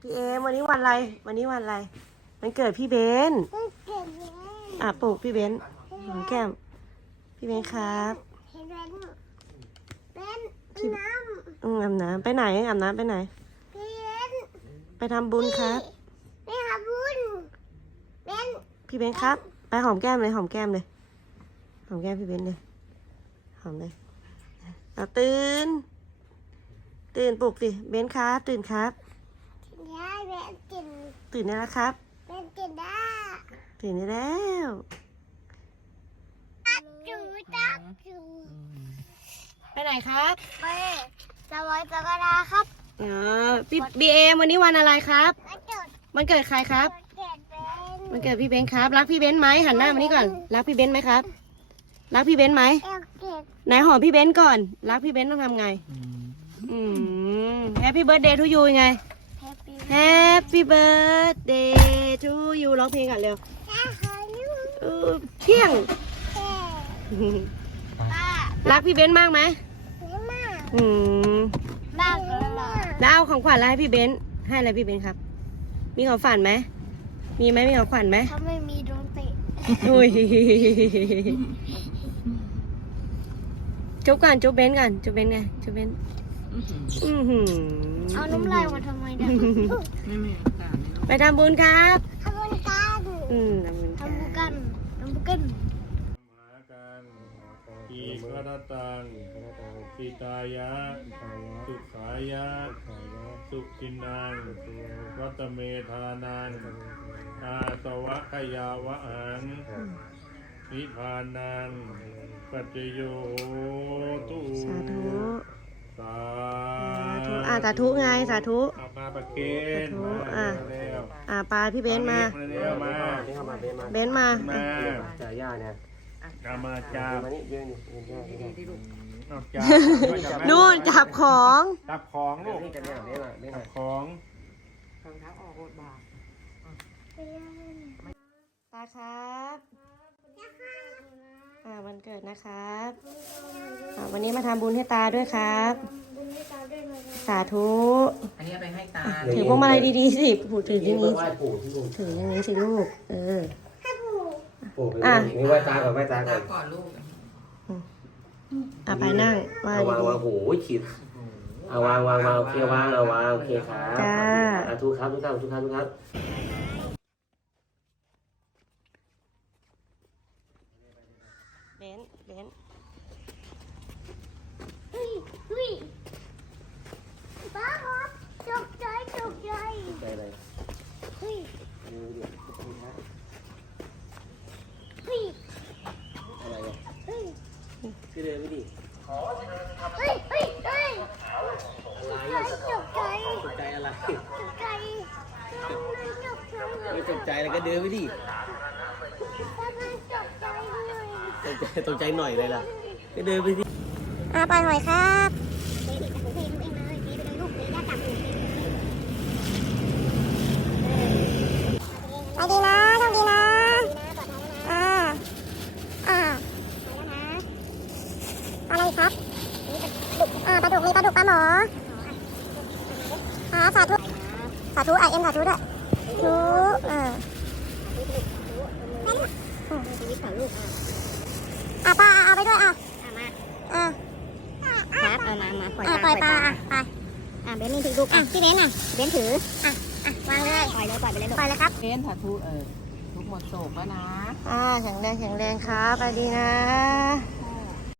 พี่เอมวันนี้วันอะไร วันนี้วันอะไร มันเกิดพี่เบนมันเกิดแล้วอะปลูกพี่เบนหอมแก้ม พี่เบนครับเห็นเป็นเป็นพี่น้อืมอาบน้ำไปไหนอาบน้ำไปไหนำเป็นไปทำบุญครับไม่หาบุญเป็นพี่เบนครับ ไปหอมแก้มเลยหอมแก้มเลยหอมแก้มพี่เบนเลยหอมเลยเอาตื่น ตื่นปลุกสิเบนครับตื่นครับได้เป็นกิน ตื่นได้แล้วครับเป็นกินได้ตื่นได้แล้วจูจับจูไปไหนครับไปสวายสกดาครับอ๋อพี่บีเอมวันนี้วันอะไรครับมาจุดวันเกิดใครครับเกิดเป็นวันเกิดพี่เบนครับ รักพี่เบนไหมหันหน้ามานี่ก่อน รักพี่เบนไหมครับ รักพี่เบนไหมเอลเกิดไหนหอมพี่เบนก่อน รักพี่เบนต้องทำไง อืมแฮปปี้เบิร์ดเดย์ทูยูไงแฮปปี้ Happy birthday to you ร้องเพลงก่อนเร็วแค่ขอลูกเออเที่ยงแค่ป้ารักพี่เบนมากไหมไม่มากอืมมากเลยล่ะแล้วเอาของขวัญอะไรให้พี่เบนให้อะไรพี่เบนครับ มีของฝันไหม มีไหมมีของขวัญไหมถ้าไม่มีโดนเตะอุ้ยจุ๊บก่อนจุ๊บเบนก่อนจุ๊บเบนไงจุ๊บเบน อื้อหือเอาน้ำลายมาทำไมเนี่ยไม่ไม่ต่างนี่ไปทำบุญครับ ทำบุญกันอืมทำบุญครัทำบุญบกันทำบุญกันมหาการอีกรตังสิตายะ สุขายะ สุขินังวัตเมธานังอาตวะขยาวะหัง นิพพานังปัจจโยโตุ สาธุสาสาธุ อ่าสาธุไงสาธุ เอามาประเคนสาธุมาอะ เร็วอ่าปลาพี่เบนมา เร็วมานี่เข้ามาเบนมาเบนมา มาจ่ายย่าเนี่ยเอามาจับมานี่ยืนนี่ยืนย่ายืนย่าเอาจับนู่นจับของจับของลูกนี่กันเนี่ยเบนมาเบนจัมาบของรองเท้าออกโอดบาทตาครับอ่าวันเกิดนะครับอ่าวันนี้มาทำบุญให้ตาด้วยครับ บุญให้ตาด้วยนะ สาธุ อันนี้เอาไปให้ตาถือพวงมาลัยดีๆสิผูถือที่นี่นี้ไหว้ปู่ที่ลุงถืออย่างนี้สิลูก เออ ปู่ไปอะ นี่ไหว้ตาก่อนไหว้ตาก่ตาอนก่อนลูกอะไปนั่งไหว้เอาวางดี วางโอ้ยขีดเอาวางวางวางโอเควางเอาวางโอเคครับจ้า อะทุกครับทุกท่านทุกท่านทุกท่านๆเบนเบนเฮ้ยเฮ้ยป้าครับตกใจตกใจ ใจ อะไรเฮ้ยดูดิทุกท่านครับเฮ้ยอะไรอะเฮ้ยพี่เดินไม่ดิเฮ้ยเฮ้ยเฮ้ยอะไรตกใจตกใจอะไรตกใจทำไมตกใจไม่ตกใจอะไรก็เดินไม่ดิทำไมตกใจตกใจหน่อยเลยล่ะก็เดินไปดิอะปล่อยหอยครับไปดีนะโชคดีนะ อ่า อ่า อะไรครับอ่าปลาดุกมีปลาดุกปลาหมออ่าสาธุสาธุอะเอ็มสาธุด้วยธุอ่าอะปลาเอาไปด้วยอะอะครับเอามามาปล่อยอะปลาปล่อยปลาอะไปอะเบนนี่ถือลูกอะอะพี่เบนอะเบนถืออะวางเลยปล่อยเลยปล่อยไปเลยลูกปล่อยเลยครับเบนถาทูเออทุกหมดโศกแล้วนะอ่าแข็งแรงแข็งแรงครับไปดีนะ